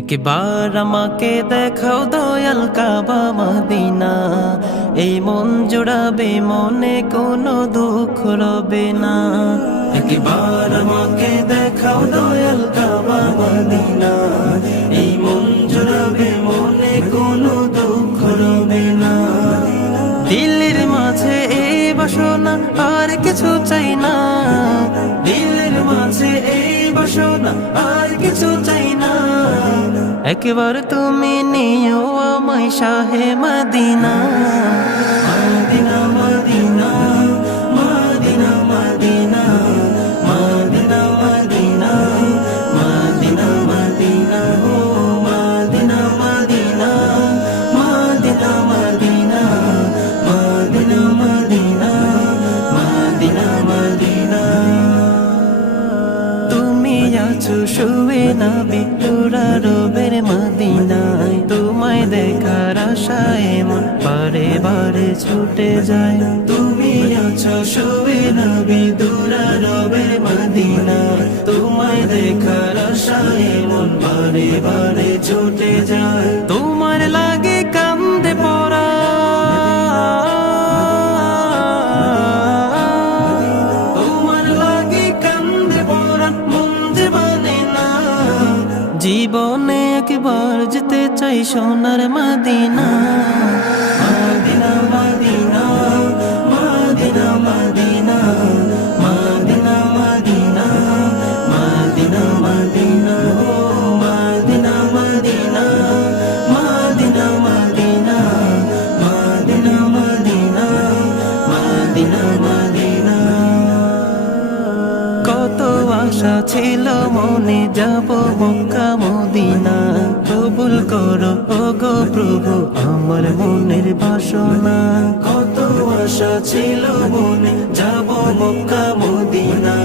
একবার আমাকে দেখাও দয়াল কাবা মদিনা, এই মন জোড়াবে মনে কোনো দুঃখ রবে না। একবার আমাকে দেখাও দয়াল কাবা মদিনা, এই মন জোড়াবে মনে কোনো দুঃখ রবে না। দিলের মাঝে এই বাসনা আর কিছু চাই না, দিলের মাঝে এই বাসনা আর কিছু চাই না। একবার তুমি নিও আমায় শাহে Medina, Medina Medina Medina Medina Medina Medina Medina মদিনা ও Medina Medina Medina Medina Medina Medina Medina Medina. তুমি আছো শুয়ে নবী তোরা রবের মদিনায়, তোমায় দেখার আশায় মন বারে বারে ছুটে যায়। তুমি আছো শুয়ে নবী তোরা রবের মদিনায়, তোমায় দেখার আশায় মন বারে বারে ছুটে যায়। তোমার লাগে কান্দে পড়া, জীবনে একবার যেতে চাই সোনার Medina, Medina Medina Medina Medina Medina Medina Medina মদিনা ও Medina Medina Medina Medina Medina Medina Medina Medina. কত আশা ছিল মনে যাব মক্কা মদিনা, কবুল করো ওগো প্রভু আমার মনের বাসনা। কত আশা ছিল মনে যাব মক্কা মদিনা,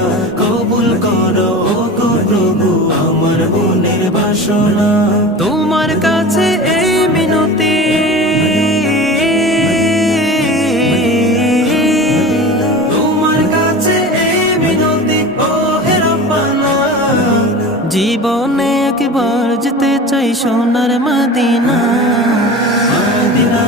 কবুল করো ওগো প্রভু আমার মনের বাসনা। তোমার কাছে এই মিনতি, জীবনে একবার যেতে চাই সোনার মদিনা, মদিনা।